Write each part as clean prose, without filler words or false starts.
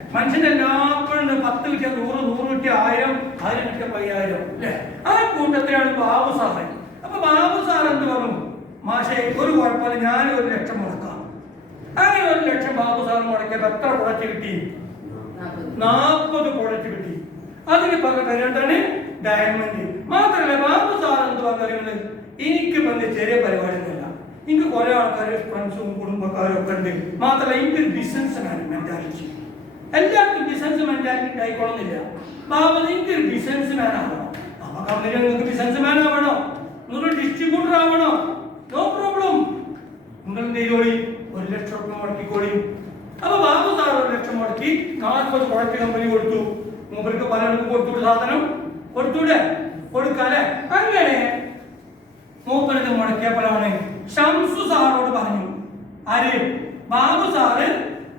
മനുഷ്യനെല്ലാപ്പോഴും 10 കിട്ടിയ 100, 100 കിട്ടിയ 1000, 1000 കിട്ടിയ 5000 അല്ലേ? ആ കൂട്ടത്തിലാണ് ബാബു സാറ്. അപ്പൊ ബാബു സാർ എന്ത് പറഞ്ഞു? മാഷേ, ഒരു കുഴപ്പമില്ല, ഞാൻ 1 ലക്ഷം മുടക്കാം. അങ്ങനെ 1 ലക്ഷം ബാബു സാർ മുടക്കിയപ്പോ എത്ര പ്രൊഡക്റ്റ് കിട്ടി? 40 പ്രൊഡക്റ്റ് കിട്ടി. അതിന് പറഞ്ഞ പേരെന്താണ്? ഡയമണ്ട്. മാത്രമല്ല ബാബു സാർ എന്ത് പറഞ്ഞാൽ എനിക്ക് വന്ന് ചെറിയ പരിപാടിയൊന്നുമില്ല, എനിക്ക് കുറെ ആൾക്കാർ ഫ്രണ്ട്സും കുടുംബക്കാരും ഒക്കെ ഉണ്ട്. മാത്രമല്ല എനിക്കൊരു ബിസിനസ് മെന്റാലിറ്റി. എല്ലാവർക്കും ബിസിനസ് മെന്റാലിറ്റി ഉണ്ടായിക്കൊള്ളുന്നില്ല. ബാബു എനിക്കൊരു ബിസിനസ് മാൻ ആവണം. അപ്പൊ കമ്പനി നിങ്ങൾക്ക് ബിസിനസ് മാൻ ആവണോ? നിങ്ങൾ ഡിസ്ട്രിബ്യൂട്ടർ ആവണോ? No problem. നിങ്ങൾ എന്ത് ചെയ്തോളി? 1 ലക്ഷം രൂപ മുടക്കിക്കോളി. അപ്പൊ ബാബു സാർ 1 ലക്ഷം മുടക്കി 40 പ്രൊഡക്റ്റ് കമ്പനി കൊടുത്തു. മൂപ്പർക്ക് പലർക്കും കൊടുത്തു, സാധനം കൊടുത്തൂടെ? കൊടുക്കാല്ലേ? അങ്ങനെ മൂപ്പർക്ക് മുടക്കിയപ്പോഴാണ് ഷംസു സാറോട് പറഞ്ഞു. ആര്? ബാബു സാറ്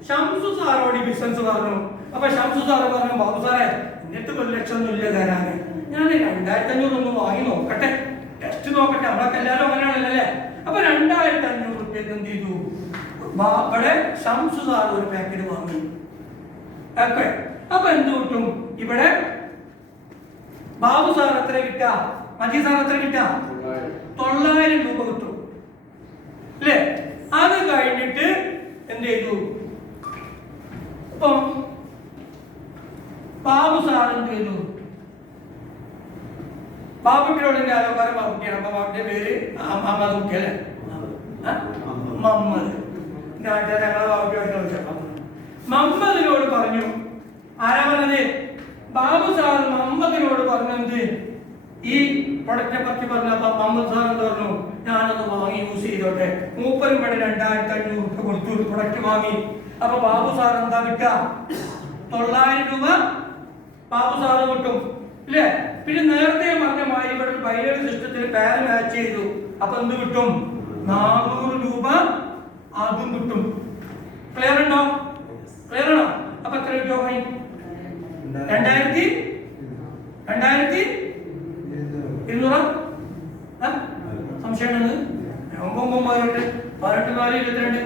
ഷംസു സാറോട് ഈ ബിസിനസ് പറഞ്ഞു. അപ്പൊ ഷംസു സാറ് പറഞ്ഞു, ബാബു സാറേ, എന്നിട്ട് 1 ലക്ഷം ഒന്നും ഇല്ല തരാന്, ഞാൻ 2500 ഒന്ന് വാങ്ങി നോക്കട്ടെ, ടെസ്റ്റ് നോക്കട്ടെ. നമ്മളൊക്കെ എല്ലാവരും അങ്ങനെയാണല്ലോ അല്ലേ? അപ്പൊ 2500 റുപ്യക്ക് എന്ത് ചെയ്തു? ഇവിടെ ഷംസു സാർ ഒരു പാക്കറ്റ് വാങ്ങി. അപ്പൊ എന്ത് കിട്ടും? ഇവിടെ ബാബു സാർ എത്ര കിട്ടാ? മജീദ് സാർ എത്ര കിട്ടാ? 900 രൂപ കിട്ടും അല്ലേ? അത് കഴിഞ്ഞിട്ട് എന്ത് ചെയ്തു? ഇപ്പം ബാബു സാർ എന്ത് ചെയ്തു? ബാബുട്ടിയോട് ആലോകാരം ബാബുട്ടിയാണ്. അപ്പൊ ബാബുട്ടിയുടെ പേര് അഹമ്മദ് കുട്ടി അല്ലേ? മമ്മദ്. ഞങ്ങളെ ബാബുട്ടിയോട് മമ്മദിനോട് പറഞ്ഞു. ആരാ പറഞ്ഞത്? ബാബു സാർ മമ്മദിനോട് പറഞ്ഞത് ഈ പ്രൊഡക്റ്റിനെ പറ്റി പറഞ്ഞപ്പോ മമ്മദ് സാർ എന്ന് പറഞ്ഞു, ഞാനത് വാങ്ങി യൂസ് ചെയ്തോട്ടെ. മൂപ്പരും ഇവിടെ 2500 രൂപ കൊടുത്തു പ്രൊഡക്റ്റ് വാങ്ങി. അപ്പൊ ബാബു സാർ എന്താ കിട്ടുക? 900 രൂപ ബാബു സാറ് കിട്ടും ഇല്ലേ? പിന്നെ നേരത്തെ പറഞ്ഞ മാതിരി ഇവിടെ ബൈനറി സിസ്റ്റത്തിൽ പേര് മാച്ച് ചെയ്തു. അപ്പൊ എന്ത് കിട്ടും? 400 രൂപ അതും കിട്ടും. ക്ലിയർ ഉണ്ടോ? ക്ലിയർ ആണോ? അപ്പൊ എത്ര കിട്ടും? 2200 സംശയമുണ്ട്. 9 18 4 22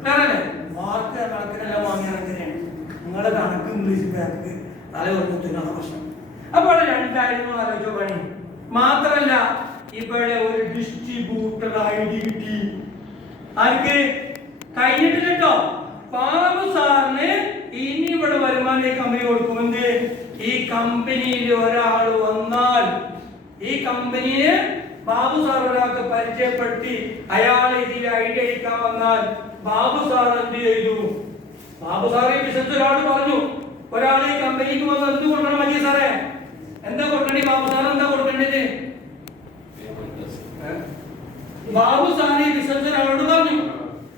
ക്ലിയർ അല്ലേ? മാർക്ക് കണക്കിനെല്ലാം വാങ്ങിയാൽ എങ്ങനെയാണ്? നിങ്ങളുടെ കണക്ക് ഇംഗ്ലീഷ് ബാക്ക് തല കൊടുത്തിട്ടാണ് പ്രശ്നം. അപ്പൊ 2000 ആലോചിച്ചോ പണി. മാത്രല്ല ഇവിടെ ഒരു ഡിസ്ട്രിബ്യൂട്ടർ ID കിട്ടി. ആർക്ക്? കഴിഞ്ഞിട്ടില്ല കേട്ടോ. ബാബു സാറിന് ഇനി ഇവിടെ വരുമാനം ഈ കമ്പനി കൊടുക്കുമെന്ന്. ഈ കമ്പനിയിൽ ഒരാൾ വന്നാൽ, ഈ കമ്പനിയെ ബാബു സാർ ഒരാൾക്ക് പരിചയപ്പെടുത്തി അയാൾ ഇതിൽ ഐഡിയ അടിക്കാൻ വന്നാൽ ബാബു സാർ എന്ത് ചെയ്തു? ബാബു സാർ ഈ ബിസിനസ് ഒരാൾ പറഞ്ഞു, ഒരാൾ ഈ കമ്പനിക്ക് വന്ന് എന്ത് കൊടുക്കണം? മജീദ് സാറേ, എന്താ കൊടുക്കണ്ടേ? ബാബു സാർ എന്താ കൊടുക്കേണ്ടത്? ബാബു സാർ ഈ ബിസിനസ് ഒരാളോട് പറഞ്ഞു.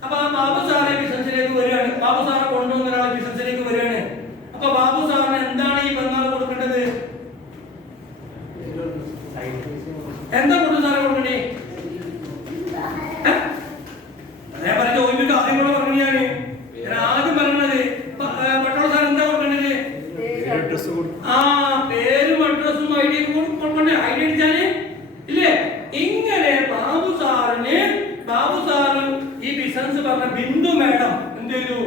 അപ്പൊ ആ ബാബു സാറെ ബിസിനസ്സിലേക്ക് വരികയാണ്. ബാബു സാറെ കൊണ്ടുവന്ന ഒരാളെ ബിസിനസ്സിലേക്ക് വരികയാണ്. അപ്പൊ ബാബു സാറിന് എന്താണ് ഈ ബംഗാൾ കൊടുക്കേണ്ടത്? എന്താ കൊടുത്തു സാറെ കൊടുക്കണ്ടേ? അതേ പറഞ്ഞ ഓയിമിട്ട് ആദ്യം കൂടെ പറഞ്ഞു. ഞാൻ ആദ്യം പറഞ്ഞത് മറ്റുള്ള സാർ എന്താ കൊടുക്കേണ്ടത്? ആ പേരും അഡ്രസ്സും ID കൊടുക്കണ്ടേ? ID അടിച്ചാല് ഇല്ലേ? ഇങ്ങനെ ബാബു സാറ് ഈ ബിസിനസ് പറഞ്ഞ ബിന്ദു മാഡം എന്ത് ചെയ്തു?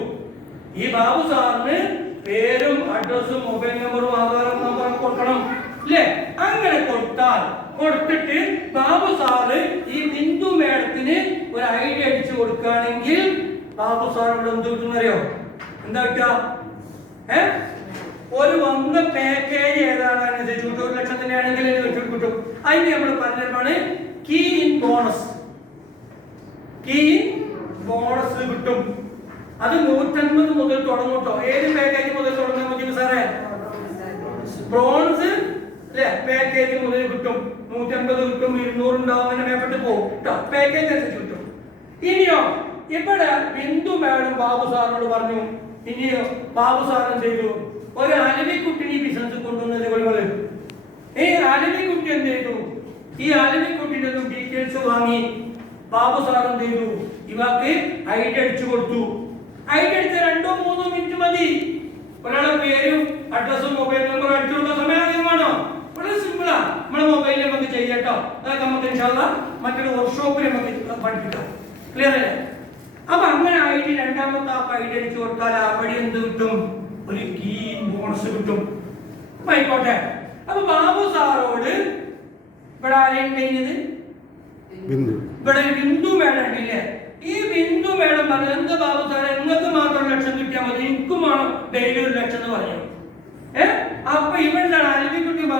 ഈ ബാബു സാറിന് പേരും അഡ്രസ്സും മൊബൈൽ നമ്പറും ആധാർ നമ്പറും കൊടുക്കണം ഇല്ലേ? അങ്ങനെ കൊടുത്തിട്ട് ബാബു സാറ് ഈ ബിന്ദു മാഡത്തിന് ഒരു ID അടിച്ചു കൊടുക്കുകയാണെങ്കിൽ ബാബു സാറിനോട് എന്ത് കിട്ടുന്നറിയോ? എന്താ കിട്ടുക? ഒരു വന്ന പാക്കേജ് ഏതാണ് അനുസരിച്ച് 1 ലക്ഷത്തിന്റെ ആണെങ്കിൽ കിട്ടും. അതിന് നമ്മൾ പറഞ്ഞതാണ് key in bonus. Key in bonus കിട്ടും. അത് 150 മുതൽ തുടങ്ങൂട്ടോ. ഏത് പാക്കേജ് മുതൽ തുടങ്ങാൻ പറ്റും സാറേ? ബ്രോൺസ് അല്ലെ പാക്കേജ് മുതൽ കിട്ടും. 150 കിട്ടും, 200 ഉണ്ടാവും, അങ്ങനെ മേപ്പെട്ട് പോകും കേട്ടോ. പാക്കേജ് അനുസരിച്ച് കിട്ടും. ഇനിയോ ഇവിടെ ബിന്ദു മാഡം ബാബു സാറിനോട് പറഞ്ഞു. ഇനിയോ ബാബു സാർ എന്ത് ചെയ്തു? ഒരു അലവിക്കുട്ടിനെ ബിസിനസ് കൊണ്ടുവന്നത്. ഈ അലവിക്കുട്ടി എന്ത് ചെയ്തു? ഈ അലവിക്കുട്ടിന്റെ ഡീറ്റെയിൽസ് വാങ്ങി ബാബു സാർ എന്ത് ചെയ്തു? ഇവർക്ക് ID അടിച്ചു കൊടുത്തു. ID അടിച്ച 2-3 മിനിറ്റ് മതി. ഒരാളെ പേരും അഡ്രസ്സും മൊബൈൽ നമ്പറും അടിച്ചു കൊടുക്കാൻ സമയം ആദ്യമാണോ? വളരെ സിമ്പിളാ. നമ്മുടെ മൊബൈലിൽ നമുക്ക് ചെയ്യാട്ടോ. അതൊക്കെ നമുക്ക് ഇൻഷാല്ലാ മറ്റൊരു വർക്ക്ഷോപ്പിൽ നമുക്ക് പഠിപ്പിക്കാം. ക്ലിയർ അല്ലേ? അപ്പൊ അങ്ങനെ ID രണ്ടാമത്തെ ആ ID അടിച്ചു കൊടുത്താൽ അവിടെ എന്ത് കിട്ടും? ഒരു കിട്ടും. ആയിക്കോട്ടെ. അപ്പൊ ബാബു സാറോട് ഇവിടെ ആരെയും കഴിഞ്ഞത് ഇവിടെ ബിന്ദു മേഡം ഉണ്ടല്ലേ. ഈ ബിന്ദു മേഡം പറഞ്ഞു എന്താ ബാബു സാറേ നിങ്ങൾക്ക് മാത്രം 1 ലക്ഷം കിട്ടിയാൽ മതി, എനിക്കും വേണം ഡെയിലി 1 ലക്ഷം എന്ന് പറഞ്ഞു. അപ്പൊ ഈ